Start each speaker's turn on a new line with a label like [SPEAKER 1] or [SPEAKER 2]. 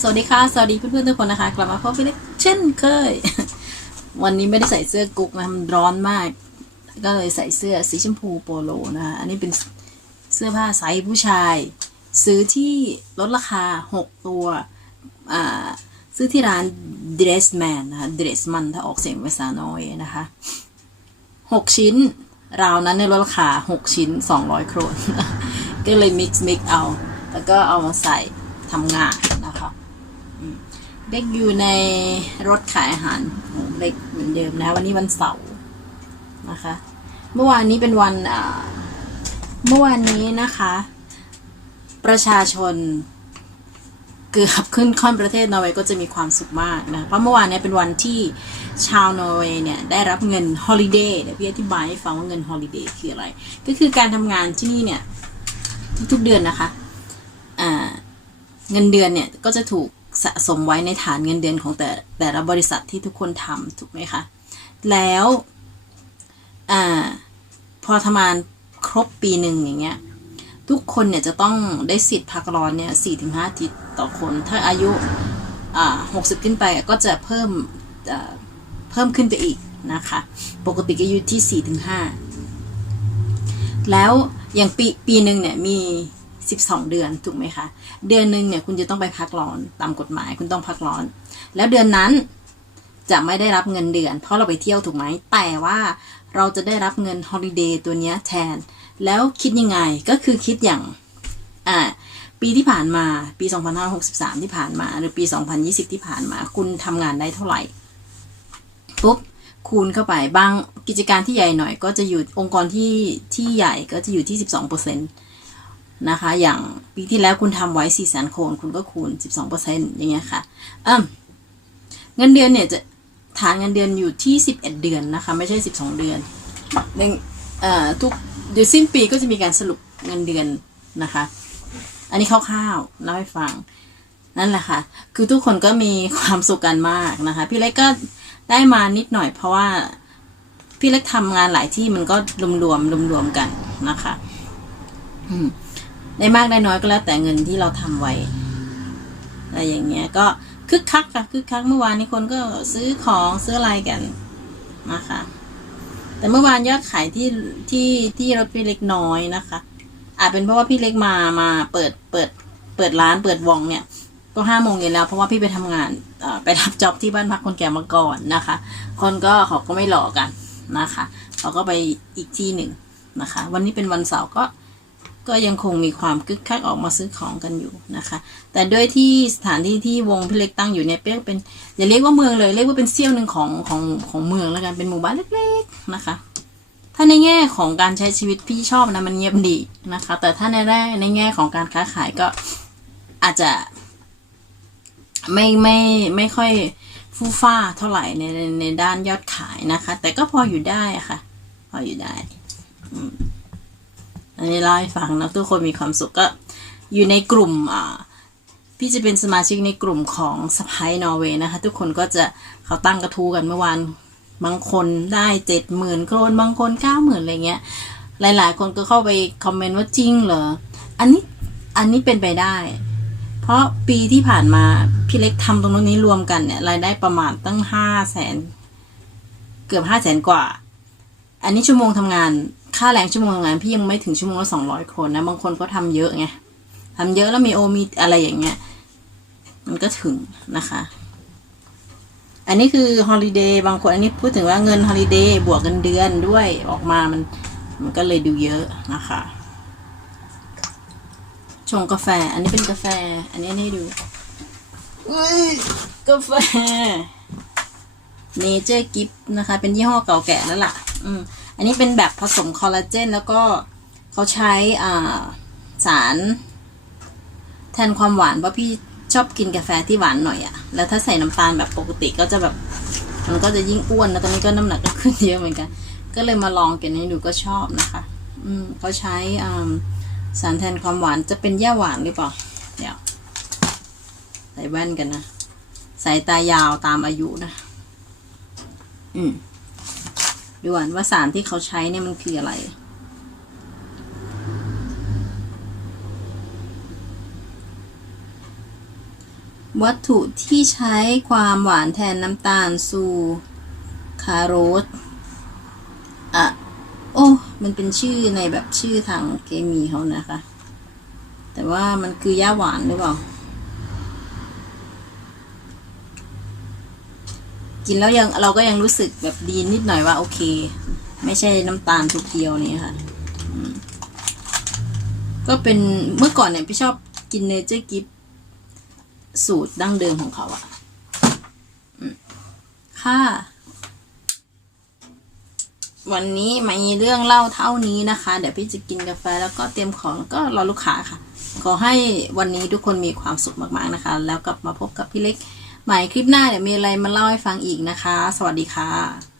[SPEAKER 1] สวัสดีค่ะ สวัสดีเพื่อนๆทุกคนนะคะ กลับมาพบกันเช่นเคย วันนี้ไม่ได้ใส่เสื้อกุ๊กนะมันร้อนมาก ก็เลยใส่เสื้อสีชมพูโปโลนะคะ อันนี้เป็นเสื้อผ้าไซส์ผู้ชาย ซื้อที่ลดราคา 6 ตัว อ่า ซื้อที่ร้าน Dressman นะคะ Dressman ถ้าออกเสียงภาษาน้อยนะคะ 6 ชิ้น ราวนั้นในลดราคา 6 ชิ้น 200 โครน ก็เลย mix mix เอา แล้วก็เอามาใส่ทำงาน เด็กอยู่ในรถขายอาหารของเด็กเหมือนเดิมนะ วันนี้วันเสาร์นะคะ เมื่อวานนี้เป็นวันเมื่อวานนี้นะคะ ประชาชนเกือบขึ้นค่อนประเทศนอร์เวย์ก็จะมีความสุขมากนะ เพราะเมื่อวานเนี้เป็นวันที่ชาวนอร์เวย์เนี่ยได้รับเงินฮอลิเดย์เดี๋ยวพี่อธิบายให้ฟังว่าเงินฮอลิเดย์คืออะไร ก็คือการทำงานที่นี่เนี่ยทุกๆเดือนนะคะเงินเดือนเนี่ยก็จะถูก สะสมไว้ในฐานเงินเดือนของแต่แต่ละบริษัทที่ทุกคนทำถูกไหมคะ แล้วอพอทำงานครบปีหนึ่งอย่างเงี้ยทุกคนเนี่ยจะต้องได้สิทธิ์พักร้อนเนี่ยสี่ถึงห้าอาทิตต่อคน ถ้าอายุหกสิบขึ้นไปก็จะเพิ่มเพิ่มขึ้นไปอีกนะคะ ปกติก็อยู่ที่สี่ถึงห้าแล้วอย่างปีปีหนึ่งเนี่ยมี 12 เดือนถูกไหมคะ เดือนหนึ่งเนี่ยคุณจะต้องไปพักร้อนตามกฎหมายคุณต้องพักร้อน แล้วเดือนนั้นจะไม่ได้รับเงินเดือน เพราะเราไปเที่ยวถูกไหม แต่ว่าเราจะได้รับเงินฮอลิเดย์ตัวเนี้ยแทน แล้วคิดยังไงก็คือคิดอย่างอ่าปีที่ผ่านมาปี 2563 ที่ผ่านมา หรือปี 2020 ที่ผ่านมา คุณทำงานได้เท่าไหร่ปุ๊บคูณเข้าไปบางกิจการที่ใหญ่หน่อยก็จะอยู่องค์กรที่ที่ใหญ่ก็จะอยู่ที่ 12%น นะคะ อย่างปีที่แล้วคุณทำไว้4แสนคนคุณก็คูณ 12%อย่างเงี้ยค่ะเอมเงินเดือนเนี่ยจะฐานเงินเดือนอยู่ที่ 11 เดือนนะคะ ไม่ใช่ 12 เดือนในเอ่อทุกเดี๋ยวสิ้นปีก็จะมีการสรุปเงินเดือนนะคะ อันนี้คร่าวๆเล่าให้ฟังนั่นแหละค่ะ คือทุกคนก็มีความสุขกันมากนะคะ พี่เล็กก็ได้มานิดหน่อยเพราะว่าพี่เล็กทำงานหลายที่มันก็รวมรวมรวมรวมๆกันนะคะ อืม ได้มากได้น้อยก็แล้วแต่เงินที่เราทำไว้อะไรอย่างเงี้ยก็คึกคักค่ะคึกคักเมื่อวานนี้คนก็ซื้อของซื้ออะไรกันนะคะแต่เมื่อวานยอดขายที่ที่ที่รถพี่เล็กน้อยนะคะ อาจเป็นเพราะว่าพี่เล็กมามาเปิดเปิดเปิดร้านเปิดวงเนี่ย ก็ห้าโมงเย็นแล้วเพราะว่าพี่ไปทำงานไปรับจ็อบที่บ้านพักคนแก่มาก่อนนะคะ คนก็เขาก็ไม่หลอกกันนะคะเขาก็ไปอีกที่หนึ่งนะคะ วันนี้เป็นวันเสาร์ก็ ก็ยังคงมีความคึกคักออกมาซื้อของกันอยู่นะคะ แต่ด้วยที่สถานที่ที่วงพี่เล็กตั้งอยู่เนี่ยเป็นเป็นอย่าเรียกว่าเมืองเลยเรียกว่าเป็นเสี้ยวหนึ่งของของของเมืองแล้วกันเป็นหมู่บ้านเล็กๆนะคะ ถ้าในแง่ของการใช้ชีวิตพี่ชอบนะมันเงียบดีนะคะ แต่ถ้าในแง่ในแง่ของการค้าขายก็อาจจะ ไม่ไม่ไม่ค่อยฟู่ฟ้าเท่าไหร่ในในด้านยอดขายนะคะ แต่ก็พออยู่ได้ะค่ะ พออยู่ได้อั อันนี้เล่าให้ฟังนะทุกคนมีความสุขก็อยู่ในกลุ่มอ่าพี่จะเป็นสมาชิกในกลุ่มของสไปนอร์เวย์นะคะ ทุกคนก็จะเขาตั้งกระทู้กันเมื่อวานบางคนได้เจ็ดหมื่นโครนบางคนเก้าหมื่นอะไรเงี้ย หลาย ๆ คนก็เข้าไปคอมเมนต์ว่าจริงเหรอ อันนี้อันนี้เป็นไปได้ เพราะปีที่ผ่านมาพี่เล็กทำตรงนี้รวมกันเนี่ยรายได้ประมาณตั้งห้าแสนเกือบห้าแสนกว่า อันนี้ชั่วโมงทำงาน ค่าแรงชั่วโมงทำงานพี่ยังไม่ถึงชั่วโมงละสองร้อยคนนะ บางคนก็ทำเยอะไงทำเยอะแล้วมีโอมีอะไรอย่างเงี้ย มันก็ถึงนะคะ อันนี้คือฮอลิเดย์บางคนอันนี้พูดถึงว่าเงินฮอลิเดย์บวกเงินเดือนด้วยออกมามันมันก็เลยดูเยอะนะคะ ชงกาแฟ อันนี้เป็นกาแฟ อันนี้ให้ดูอุ้ยกาแฟเนเจอร์กิฟนะคะ เป็นยี่ห้อเก่าแก่แล้วล่ะ อืม อันนี้เป็นแบบผสมคอลลาเจนแล้วก็เขาใช้สารแทนความหวานเพราะพี่ชอบกินกาแฟที่หวานหน่อยอะแล้วถ้าใส่น้ำตาลแบบปกติก็จะแบบมันก็จะยิ่งอ้วนนะตอนนี้ก็น้ำหนักก็ขึ้นเยอะเหมือนกัน ก็เลยมาลองกินให้ดูก็ชอบนะคะ อืมเขาใช้สารแทนความหวานจะเป็นแย่หวานหรือเปล่าเดี๋ยวใส่แว่นกันนะสายตายาวตามอายุนะ อืม ดูก่อนว่าสารที่เขาใช้เนี่ยมันคืออะไร วัตถุที่ใช้ความหวานแทนน้ำตาลซูคาโรสอะ โอ้ มันเป็นชื่อในแบบชื่อทางเคมีเขานะคะ แต่ว่ามันคือย่าหวานหรือเปล่า กินแล้วยังเราก็ยังรู้สึกแบบดีนิดหน่อยว่าโอเค ไม่ใช่น้ำตาลทุกเดียวนี่ค่ะก็เป็นเมื่อก่อนเนี่ยพี่ชอบกินเนเจอร์กิฟสูตรดั้งเดิมของเขาอะค่ะ วันนี้มีเรื่องเล่าเท่านี้นะคะ เดี๋ยวพี่จะกินกาแฟแล้วก็เตรียมของแล้วก็รอลูกค้าค่ะ ขอให้วันนี้ทุกคนมีความสุขมากๆนะคะ แล้วกลับมาพบกับพี่เล็ก หม่คลิปหน้าเดี๋ยวมีอะไรมาเล่าให้ฟังอีกนะคะ สวัสดีค่ะ